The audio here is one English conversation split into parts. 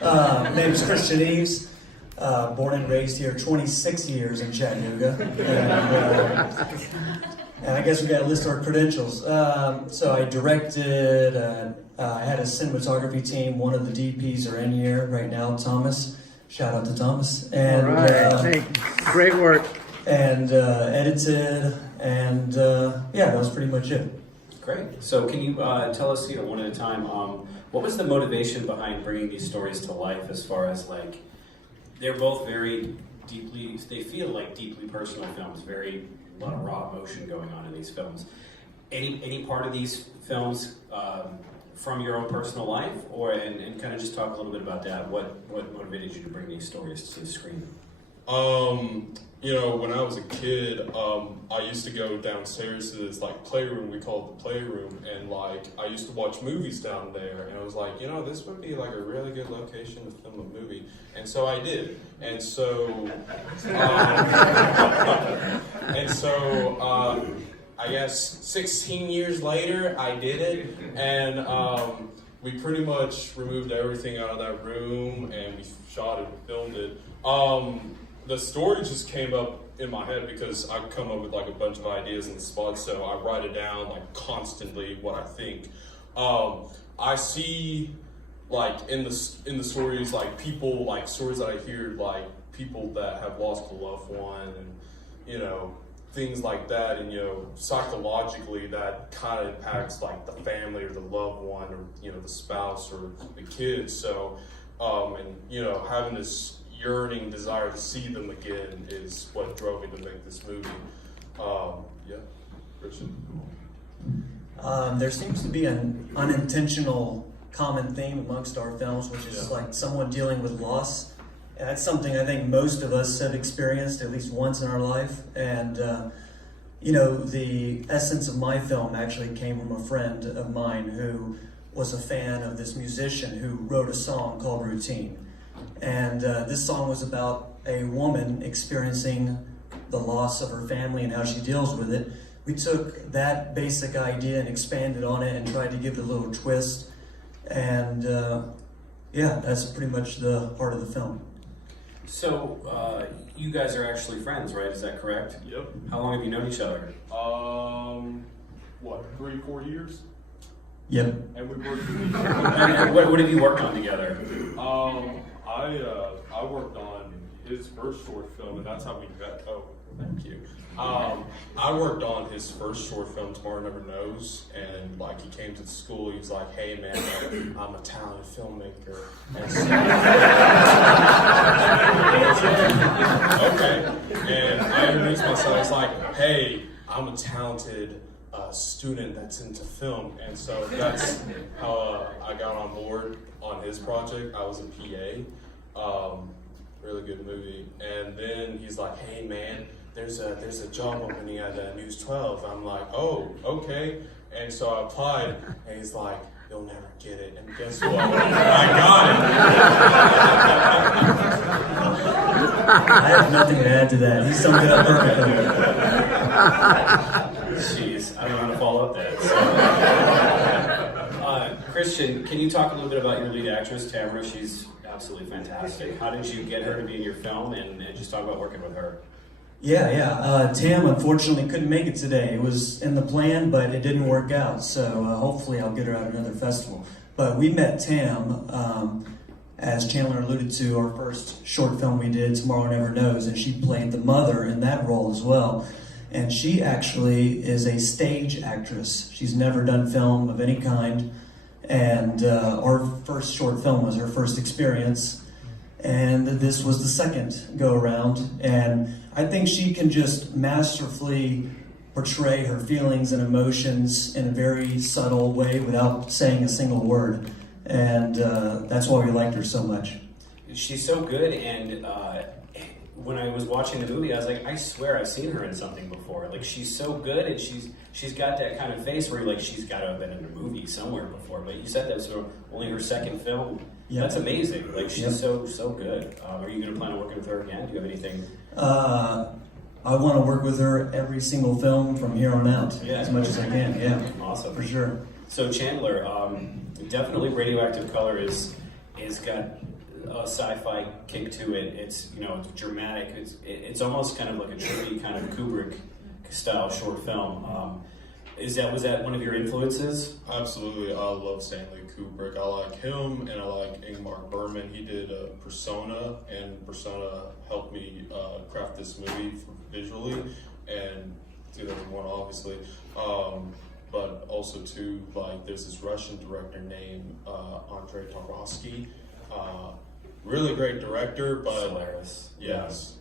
My name's Christian Eves. Born and raised here, 26 years in Chattanooga. And I guess we got to list our credentials. So I directed, I had a cinematography team. One of the DPs are in here right now, Thomas. Shout out to Thomas. And, all right, hey, great work. And edited, and yeah, that was pretty much it. Great. So can you tell us, one at a time, what was the motivation behind bringing these stories to life, as far as, like, they're both very deeply, they feel like deeply personal films, a lot of raw emotion going on in these films. Any part of these films from your own personal life, and kind of just talk a little bit about that. What motivated you to bring these stories to the screen? When I was a kid, I used to go downstairs to this playroom, we call it the playroom, and I used to watch movies down there, and I was like, this would be a really good location to film a movie, and so I did, and so, I guess 16 years later, I did it, and we pretty much removed everything out of that room, and we shot it and filmed it. The story just came up in my head because I come up with a bunch of ideas in the spot, so I write it down constantly what I think. I see in the stories people stories that I hear people that have lost a loved one and things like that, and psychologically that kind of impacts the family or the loved one or the spouse or the kids. So and having this yearning desire to see them again is what drove me to make this movie. Yeah, Christian. There seems to be an unintentional common theme amongst our films, which is someone dealing with loss. And that's something I think most of us have experienced at least once in our life. And the essence of my film actually came from a friend of mine who was a fan of this musician who wrote a song called Routine. And this song was about a woman experiencing the loss of her family and how she deals with it. We took that basic idea and expanded on it and tried to give it a little twist. And yeah, that's pretty much the heart of the film. So you guys are actually friends, right? Is that correct? Yep. How long have you known each other? 3-4 years? Yep. And we worked with each other. What have you worked on together? I worked on his first short film, and that's how we met. Oh, thank you. I worked on his first short film, Tomorrow Never Knows, and he came to the school. He was like, "Hey man, I'm a talented filmmaker." And so, okay, and I introduced myself. I was like, "Hey, I'm a talented student that's into film," and so that's how I got on board on his project. I was a PA. Really good movie. And then he's like, "Hey man, there's a job opening at News 12. I'm like, "Oh, okay." And so I applied, and he's like, "You'll never get it." And guess what? I got it. I have nothing to add to that. He summed it up perfectly. Jeez, I don't know how to follow up that. So, Christian, can you talk a little bit about your lead actress, Tamara? She's absolutely fantastic. How did you get her to be in your film, and just talk about working with her? Yeah. Tam unfortunately couldn't make it today. It was in the plan, but it didn't work out. So hopefully I'll get her at another festival. But we met Tam, as Chandler alluded to, our first short film we did, Tomorrow Never Knows, and she played the mother in that role as well. And she actually is a stage actress. She's never done film of any kind. And our first short film was her first experience. And this was the second go around. And I think she can just masterfully portray her feelings and emotions in a very subtle way without saying a single word. And that's why we liked her so much. She's so good, and when I was watching the movie, I was like, I swear I've seen her in something before. She's so good, and she's got that kind of face where she's got to have been in a movie somewhere before. But you said that was only her second film. Yep. That's amazing. She's so good. Are you going to plan on working with her again? Do you have anything? I want to work with her every single film from here on out, as much as I can. Yeah, awesome, for sure. So Chandler, definitely Radioactive Color is got a sci-fi kick to it. It's, you know, it's dramatic. It's almost kind of like a trippy kind of Kubrick style short film. Was that one of your influences? Absolutely. I love Stanley Kubrick. I like him, and I like Ingmar Bergman. He did Persona, and Persona helped me craft this movie visually, and 2001 obviously. But also too, like, there's this Russian director named Andrei Tarkovsky. Really great director, but Hilarious. yes.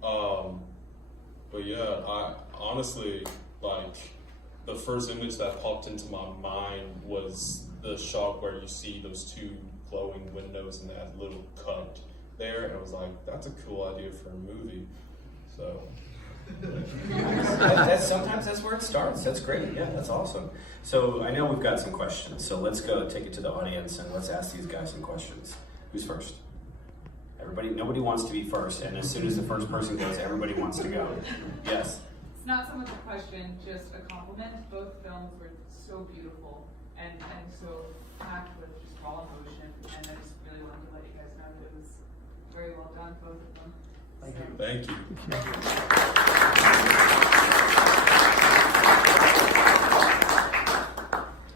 But yeah, I honestly, like, the first image that popped into my mind was the shot where you see those two glowing windows and that little cut there, and I was like, that's a cool idea for a movie. So Sometimes that's where it starts. That's great. Yeah, that's awesome. So I know we've got some questions. So let's go take it to the audience and let's ask these guys some questions. Who's first? Everybody. Nobody wants to be first, and as soon as the first person goes, everybody wants to go. Yes. It's not so much a question, just a compliment. Both films were so beautiful and so packed with just raw emotion, and I just really wanted to let you guys know that it was very well done, both of them. thank you.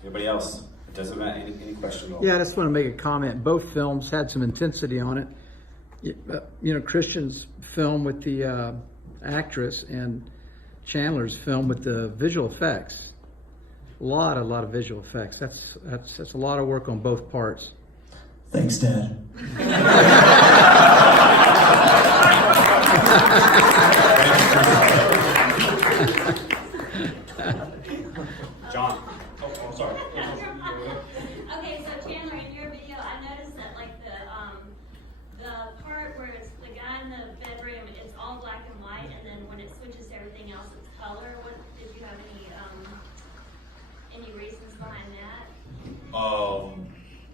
Anybody else? It doesn't matter. Any question at all? Yeah, I just want to make a comment. Both films had some intensity on it. You know, Christian's film with the actress and Chandler's film with the visual effects. A lot of visual effects. That's a lot of work on both parts. Thanks, Dad. John. Oh, I'm sorry. Okay, so Chandler, in your video, I noticed that like the part where it's the guy in the bedroom, it's all black and white, and then when it switches to everything else, it's color. What did you have any reasons behind that?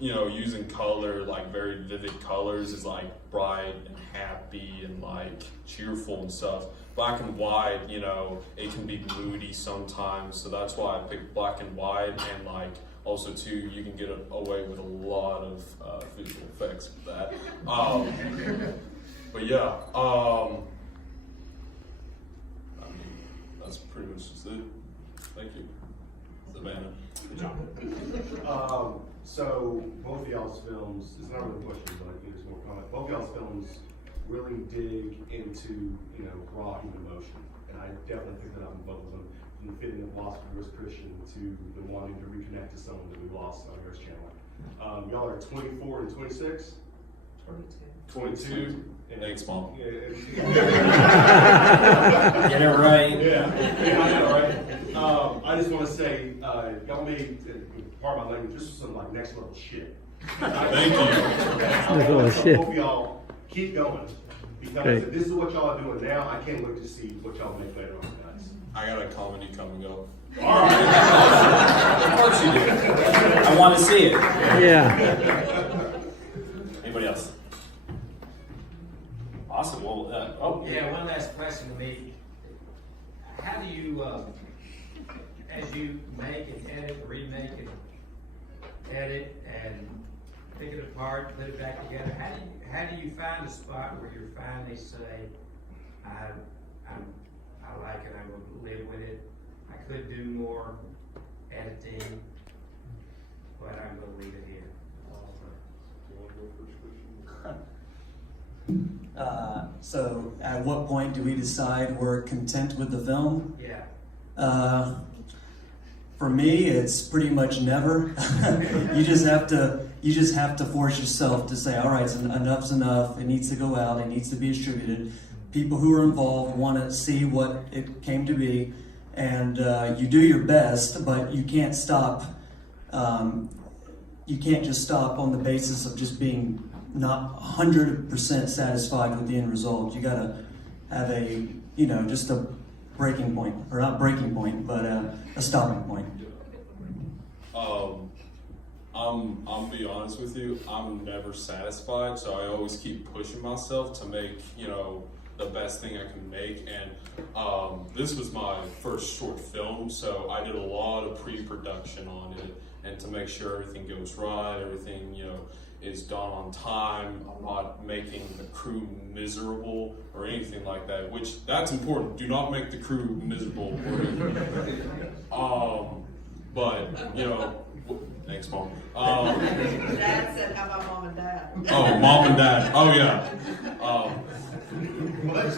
You know, using color, like very vivid colors, is like bright and happy and like cheerful and stuff. Black and white, you know, it can be moody sometimes, so that's why I picked black and white. And like also too, you can get away with a lot of visual effects with that. But yeah, I mean, that's pretty much just it. Thank you, Savannah. Good job. So both of y'all's films, it's not really a question, but I think there's more comment. Both of y'all's films really dig into, you know, raw human emotion. And I definitely picked that up in both of them. From the fitting of lost Chris Christian to the wanting to reconnect to someone that we lost on yours, Chandler. Y'all are 24 and 26? 22. Thanks, Mom. Yeah. Get it right. Yeah, I know, right? I just want to say, y'all made, pardon my language, this is some like next level shit. Thank you. Next level So shit. hope y'all keep going, because Great. if this is what y'all are doing now, I can't wait to see what y'all make later on, guys. I got a comedy coming up. Of course you do. I want to see it. Yeah. Anybody else? Awesome. Well, Yeah, one last question to me. How do you, as you make and edit, remake and edit and pick it apart, put it back together, how do you find a spot where you finally say, I like it, I'm gonna live with it, I could do more editing, but I'm gonna leave it here? So at what point do we decide we're content with the film? Yeah. For me, it's pretty much never. You just have to force yourself to say, all right, enough's enough. It needs to go out. It needs to be distributed. People who are involved want to see what it came to be, and you do your best, but you can't stop. You can't just stop on the basis of just being not 100% satisfied with the end result. You got to have a, just a breaking point, or not breaking point, but a stopping point. I'm be honest with you, I'm never satisfied, so I always keep pushing myself to make, the best thing I can make. And this was my first short film, so I did a lot of pre-production on it, and to make sure everything goes right, everything, is done on time. I'm not making the crew miserable or anything like that, which that's important. Do not make the crew miserable. But, you know, thanks, Mom. Dad said, how about Mom and Dad? Oh, Mom and Dad. Oh, yeah. Well, that's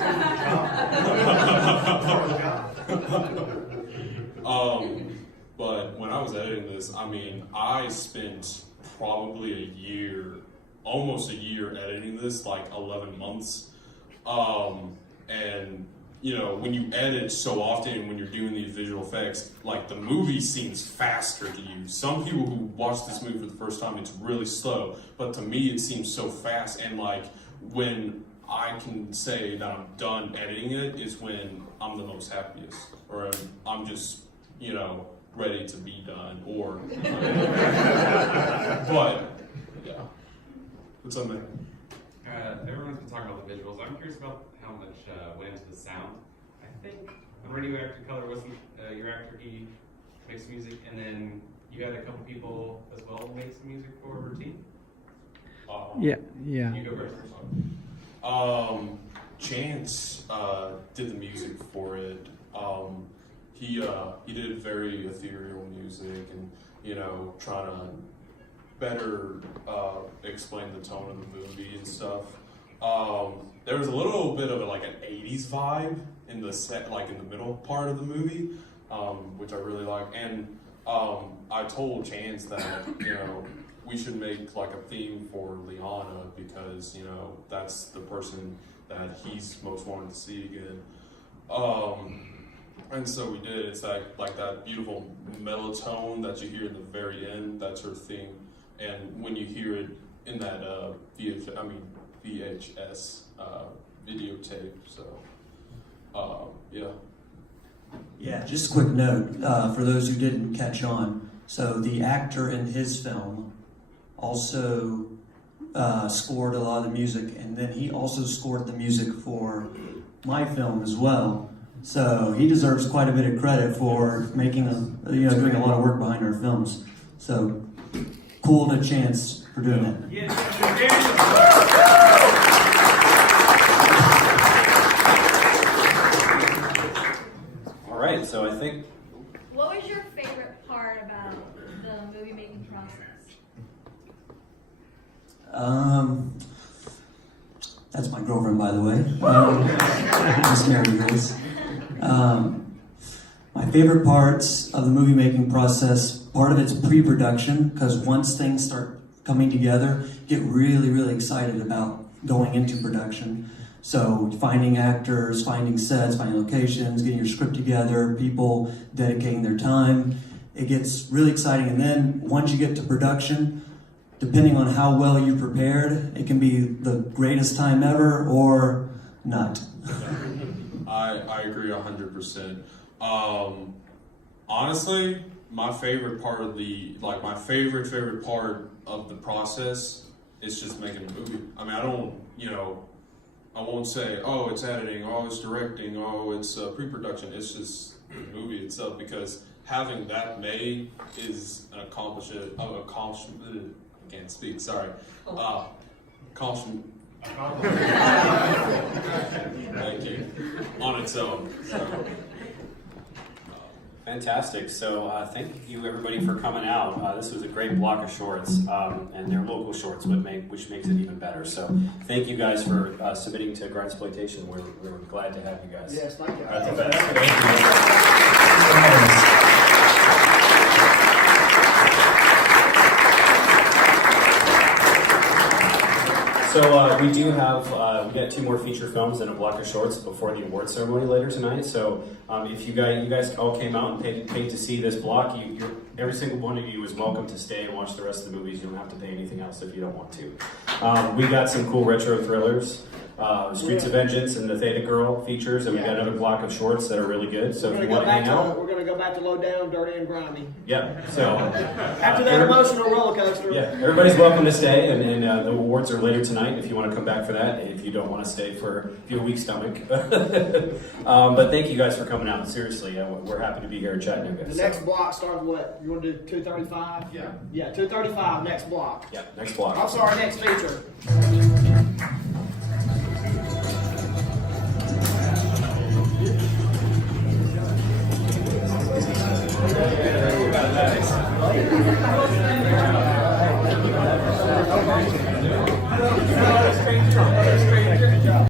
but when I was editing this, I mean, I spent probably a year, almost a year editing this, like 11 months. And, you know, when you edit so often, when you're doing these visual effects, like the movie seems faster to you. Some people who watch this movie for the first time, it's really slow, but to me it seems so fast. And like when I can say that I'm done editing it is when I'm the most happiest, or I'm just, you know, ready to be done, or but yeah. What's up, man? Everyone's been talking about the visuals. I'm curious about how much went into the sound. I think the radioactive color wasn't your actor. He makes music, and then you had a couple people as well make some music for Routine. Yeah. You go first. Chance did the music for it. He did very ethereal music, and you know, trying to better explain the tone of the movie and stuff. There was a little bit of like an 80s vibe in the set, like in the middle part of the movie, which I really like. And I told Chance that, you know, we should make like a theme for Liana because, you know, that's the person that he's most wanted to see again. And so we did. It's like that beautiful mellow tone that you hear in the very end. That's her theme. And when you hear it in that VHS videotape, so yeah. Yeah, just a quick note for those who didn't catch on. So the actor in his film also scored a lot of the music, and then he also scored the music for my film as well. So he deserves quite a bit of credit for making doing a lot of work behind our films. So cool to Chance for doing that. All right, so I think. What was your favorite part about the movie making process? That's my girlfriend, by the way. Miss Mary Grace. My favorite parts of the movie making process, part of it's pre-production, because once things start coming together, you get really, really excited about going into production. So finding actors, finding sets, finding locations, getting your script together, people dedicating their time. It gets really exciting. And then once you get to production, depending on how well you prepared, it can be the greatest time ever or not. I agree 100%. Honestly, my favorite part of my favorite part of the process is just making a movie. I mean, I won't say, oh, it's editing, oh, it's directing, oh, it's pre-production. It's just the movie itself, because having that made is an accomplishment. I can't speak, sorry. Accomplishment. Thank you. On its own. So. Fantastic. So thank you everybody for coming out. This was a great block of shorts, and they're local shorts, which makes it even better. So thank you guys for submitting to Grindsploitation. We're glad to have you guys. Yes, thank you. At the best. So we do have, we got 2 more feature films and a block of shorts before the award ceremony later tonight. So if you guys all came out and paid to see this block, every single one of you is welcome to stay and watch the rest of the movies. You don't have to pay anything else if you don't want to. We got some cool retro thrillers. Streets of Vengeance and the Theta Girl features, and we got another block of shorts that are really good. So if you want to hang out, we're gonna go back to low down, dirty and grimy. yeah. So After that emotional roller coaster. yeah, everybody's welcome to stay, and the awards are later tonight if you want to come back for that. If you don't want to stay for if you have a weak stomach, but thank you guys for coming out. Seriously, we're happy to be here in Chattanooga. The next block starts what? You want to do 235? Yeah. Yeah, 235. Next block. Yeah, next block. I'm sorry, next feature. Nice.